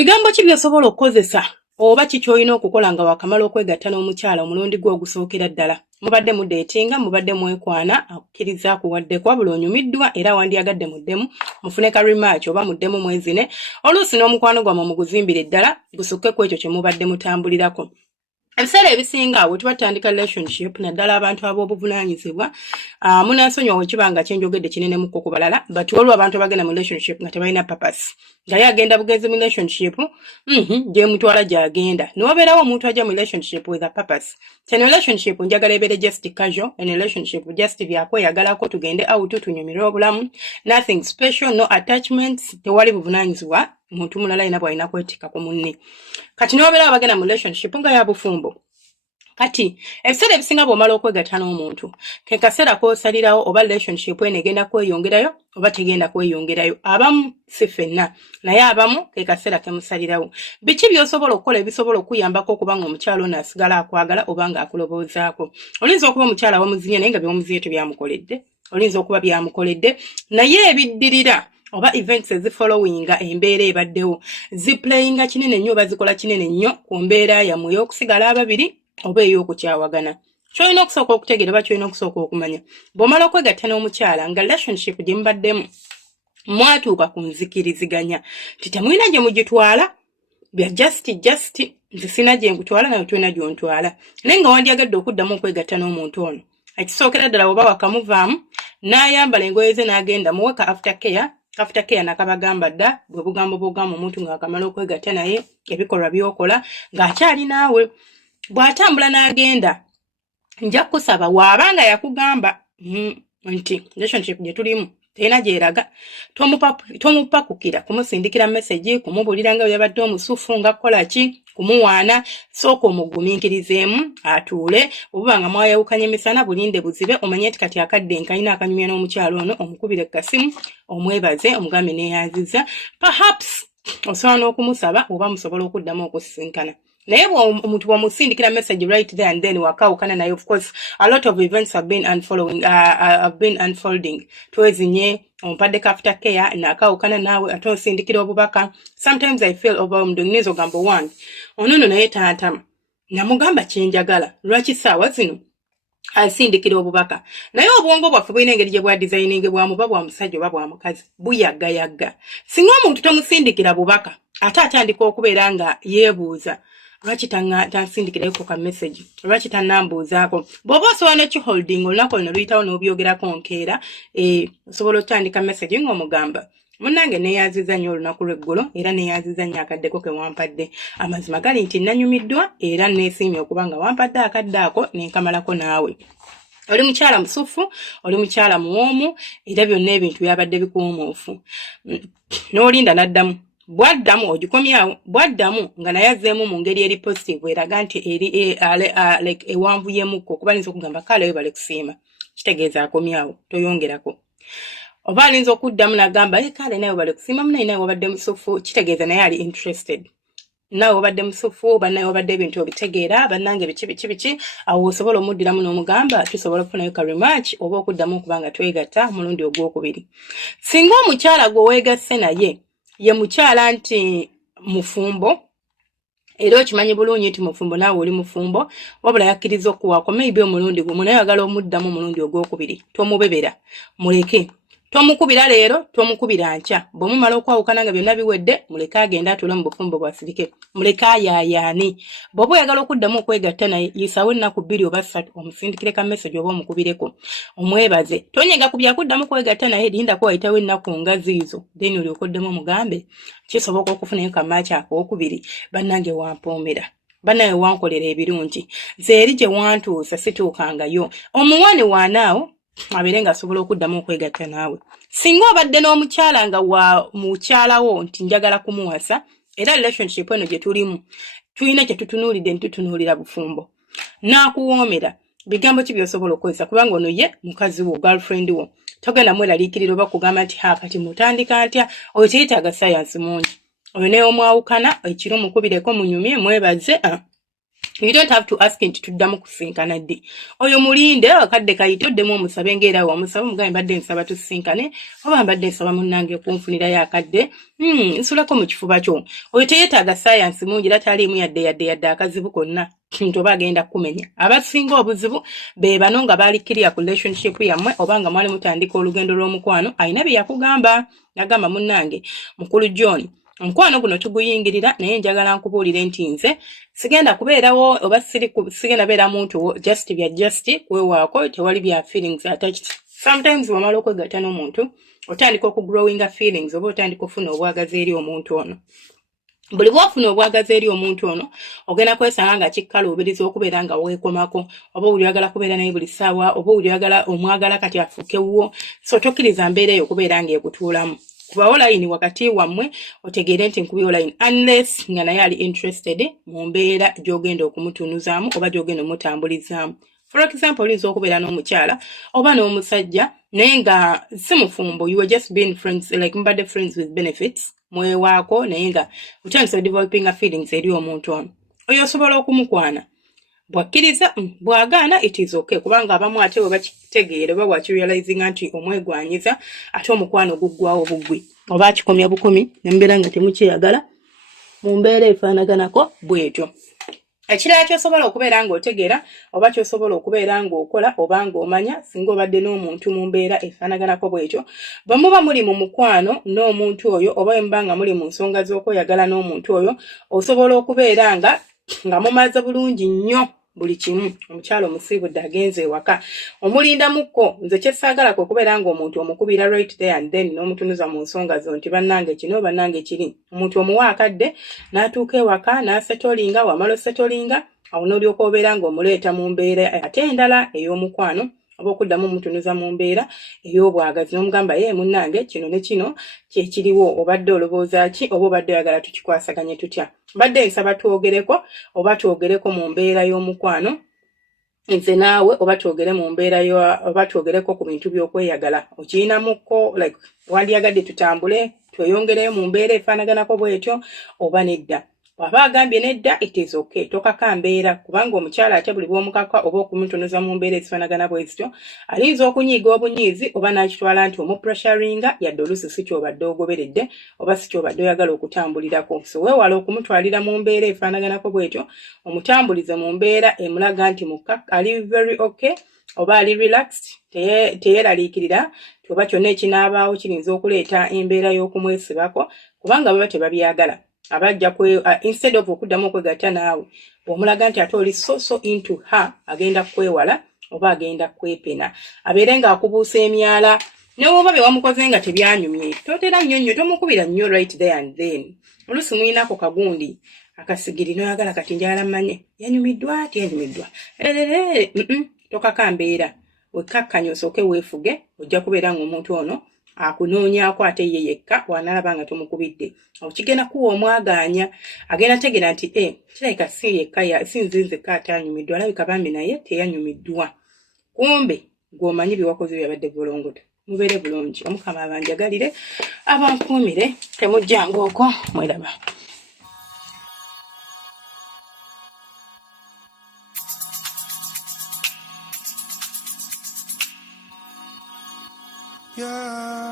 Bigambo ki byosobola okukozesa oba kikyoyina okukola nga wakamala okwegatta n'omukyala omulundi gwo ogusookera ddala? Mubadde mudeetinga, mubadde mwekwana, akkiriza akuwaddeko wabula onyumiddwa era wandyagadde muddemu mufune ka rematch oba muddemu mwezine oluusi n'omukwano gwammwe muguzimbire ddala gusukke ku ekyo kye mubadde mutambulirako. Ebiseera ebisinga bwe tuba tutandika relationship naddala abantu ab'obuvunaanyizibwa munansonyiwa kiba nga kyenjogedde kinenemu ku balala but waliwo abantu abagenda mu relationship nga tebalina purpose. Naye agenda bugenzi mu relationship gye mutwala gy'agenda. N'obeerawo omuntu ajja mu relationship with a purpose. Kyeno relationship njagala ebeere just casual and relationship just byakweyagalako tugende out tunyumirwe obulamu. Nothing special, no attachments, tewali buvunaanyizibwa muntu mulala ina bwalina kwetika ku munne. Kati n'obeerawo bagenda mu relationship nga ya bufumbo. Kati ebiseera ebisinga bw'omala okwegatta n'omuntu ke kaseera k'osalirawo oba relationship eno egenda kweyongerayo oba tegenda kweyongerayo. Abamu si ffenna naye abamu ke kaseera ke musalirawo. Biki by'osobola okukola ebisobola okuyambako okuba ng'omukyala ono asigala akwagala oba ng'akuloboozaako? Oyinza okuba omukyala wamuzinya naye nga byomuziye tebyamukoledde. Oyinza okuba byamukoledde naye ebiddirira oba events ezifollowinga embeera ebaddewo ziplayinga kinene nnyo oba zikola kinene nnyo ku mbeera yammwe ey'okusigala ababiri oba ey'okukyawagana. Kyolina okusooka okutegeera oba kyolina okusooka okumanya bw'omala okwegatta n'omukyala nga relationship gye mubaddemu mwatuuka ku nzikiriziganya ti temulina gye mugitwala bya just nze sina gye nkutwala nawe tulina gy'ontwala naye nga wandyagadde okuddamu okwegatta n'omuntu ono ekisookera ddala oba wakamuvaamu n'ayambala engoye ze n'agenda muweka after care nakabagamba dda bwe bugambo bw'ogamba omuntu ng'akamala okwegatta naye ebikolwa by'okola ng'akyali naawe bw'atambula n'agenda nja kusaba waabanga yakugamba nti relationship gye tulimu terina gyeraga tomupakukira kumusindikira message kumubulira nga yabadde omusufu nga kukola ki kumuwaana sooka omugumiikirizeemu atuule obuba nga mwayawukanya emisana bulinde buzibe omanye nti kati akadde nkayina akanyumya n'omukyalo ono omukubire kasimu omwebaze omugambe neeyanziza perhaps osobola n'okumusaba oba musobola okuddamu okusisinkana. Naye omuntu bw'omusindikira message right there and then wakawukana naye of course a lot of events have been unfolding twezinye ompadde after care nakawukana naawe ate osindikira obubaka. Sometimes I feel overwhelmed nizo gambo wange onono naye taatama namugamba kyenjagala lwaki saawa zino asindikira obubaka naye obwongo bwaffe bulina engeri gye bwa designing bwamu oba bwa musajja oba bwa mukazi buyaggayaga. Singa omuntu tomusindikira bubaka ate atandika okubeera nga yeebuuza lwaki tansindikirako ka message lwaki tannambuuzaako bw'oba osobola nekiholding olunaku luno luyitawo n'obyogerako nkeera osobola otandika message ng'omugamba munnange neeyaziza nnyo olunaku lw'eggulo era neeyaziza nnyo akaddeko ke wampadde amazima gali nti nanyumiddwa era neesiimye okuba nga wampadde akadde ako nenkamalako naawe. Oli mukyala musufu, oli mukyala muwoomu era byonna ebintu byabadde bikuwumuufu n'olinda n'addamu bwaddamu ogikomyawo bwaddamu nga naye azzeemu mu ngeri eri positive eraga nti eri like ewanvuyemukko kuba alinza okugamba kale we bale kusiima kitegeeza akomyawo toyongerako oba alinza okuddamu n'agamba kale naye bale kusiima munaye naye wabadde musufu kitegeeza naye ali interested nawe wabadde musufu bannaye wabadde ebintu obitegeera bannange biki awo osobola omuddiramu n'omugamba tusobola okufunayo ka rematch oba okuddamu okuba nga twegatta mulundi ogwokubiri. Singa omukyala gwe weegasse naye ye mukyala nti mufumbo era okimanyi bulungi nti mufumbo naawe oli mufumbo wabula yakkiriza okuwaako maybe omulundi gumu naye ayagala omuddamu omulundi ogwokubiri tomubebera muleke tomukubira leero tomukubira nkya bw'omumala okwawukana nga byonna biwedde muleke agenda atule mu bufumbo bwasirike muleke ayaayaani bw'oba oyagala okuddamu okwegatta naye yisawo ennaku 2 oba 3 omusindikire ka message oba omukubireko omwebaze tonyega ku byakuddamu kwegatta naye lindako wayitawo ennaku nga ziizo then olyokoddemu omugambe kisoboka okufunayo ka match ak'okubiri bannange wampoomera bannaye wankolera ebirungi nze eri gye wantuusa situukangayo omuwani waanaawo abeere ng'asobola okuddamu okwegatta naawe. Singa obadde n'omukyala nga wa mukyalawo nti njagala kumuwasa era relationship eno gye tulimu tulina kye tutunuulidde ntitutunuulira bufumbo n'akuwoomera bigambo ki by'osobola okukozesa kubanga ono ye mukazi wo girlfriend wo togenda mweraliikirira oba kugamba nti kati mutandika ntya oyo teyetaaga sayansi mungi oyo naye omwawukana ekiro mukubireko munyumye mwebaze You don't have to ask nti tuddamu kusinkana ddi. Oyo mulinde akadde kayite oddemu omusabe ng'era wamusaba omugambe mbadde nsaba tusinkane oba mbadde nsaba munnange kunfunirayo akadde nsulako mu kifuba kyo. Oyo teyeetaaga saayansi mungi era taliimu yadde akazibu konna nti oba agenda kumenya. Abasinga obuzibu be bano nga baali kiriya ku relationship yammwe oba nga mwali mutandika olugendo lw'omukwano alina bye yakugamba yagamba munnange mukulu John omukwano guno tuguyingirira naye njagala nkubuulire nti nze sigenda kubeerawo oba sigenda beera muntu just bya just kwewaako tewali bya feelings attached. Sometimes wamala okwegatta n'omuntu otandika okugrowinga feelings oba otandika okufuna obwagazi eri omuntu ono. Buli bwofuna obwagazi eri omuntu ono ogenda kwesanga nga kikkaluubiriza okubeera nga weekomako oba oyagala kubeera naye buli ssaawa oba oyagala omwagala kati afuuke wuwo so tokkiriza mbeera eyo okubeera ng'ekutuulamu. Kubawo line wakati wammwe otegeere nti nkubiyo line unless nga naye ali interested mu mbeera gy'ogenda okumutunuzaamu oba gy'ogenda omutambulizaamu. For example, oyinza okubeera n'omukyala oba n'omusajja naye nga si mufumbo, you were just being friends, like mbadde friends with benefits, mwewaako naye nga otandisa developing feelings eri omuntu ono. Oyo osobola okumukwana. Bwakkiriza bwagaana it is okay kubanga abamu ate bwe bakitegeera oba bwakirealizinga nti omwegwanyiza ate omukwano guggwawo bugwi oba akikomya bukomi nembeera nga temukyeyagala mu mbeera efaanaganako bwetyo. Ekirala ky'osobola okubeera ng'otegeera oba ky'osobola okubeera ng'okola oba ng'omanya singa obadde n'omuntu mu mbeera efaanaganako bwetyo bwe muba muli mu mukwano n'omuntu oyo oba bwe muba nga muli mu nsonga z'okweyagala n'omuntu oyo osobola okubeera nga mumaze bulungi nnyo buli kimu. Omukyalo omusiibudde agenze ewaka omulindamuko nze kyesaagalako okubeera ng'omuntu omukubira right there and then n'omutunuza mu nsonga zo nti bannange kino bannange kiri. Omuntu omuwa akadde n'atuuka ewaka n'asetolinga wamala osetolinga awo n'olyoka obeera ng'omuleeta mu mbeera ate endala ey'omukwano oba okuddamu omutunuza mu mbeera ey'obwagazi n'omugamba ye munnange kino ne kino kyekiriwo obadde olowooza ki oba obadde oyagala tukikwasaganye tutya. Badde nsaba twogereko oba twogereko mu mbeera y'omukwano nze naawe oba twogere mu mbeera oba twogereko ku bintu by'okweyagala okiyinamuko like wandyagadde tutambule tweyongereyo mu mbeera efaanaganako bwetyo oba nedda. Bw'aba agambye nedda it is okay tokaka mbeera kubanga omukyala ate buli bw'omukaka oba okumutunuza mu mbeera ezifaanagana bwezityo ayinza okunyiiga obunyiizi oba n'akitwala nti omupressuringa yadde oluusi si ky'obadde ogoberedde oba si ky'obadde oyagala okutambulirako. So weewala okumutwalira mu mbeera efaanaganako bwetyo omutambulize mu mbeera emulaga nti mukaka ali very okay oba ali relaxed teyeeraliikirira oba kyonna ekinaabaawo kirinza okuleeta embeera y'okumwesibako kubanga baba tebabyagala. Abajja instead of okuddamu okwegatta naawe bw'omulaga nti ate oli so into her agenda kwewala oba agenda kwepena abeere ng'akubuusa emyala ne bw'oba bye wamukoze nga tebyanyumye totera nnyo tomukubira nnyo right there and then. Oluusi muyinako kagundi akasigiri n'oyagala kati njagala mmanye yanyumiddwa tiyanyumiddwa tokaka mbeera wekkakkanya osooke weefuge ojja kubeera ng'omuntu ono akunoonyaako ate ye yekka wanalaba nga tomukubidde okigenda kuwa omwagaanya agenda tegeera nti kirabika si yekka si nzinzekka ate anyumiddwa alabika bambi naye teyanyumiddwa kumbe gw'omanyi byewakoze byabadde bulongoto. Mubeere bulungi omukama abanjagalire abankuumire temujjanga okwo mweraba. Yeah.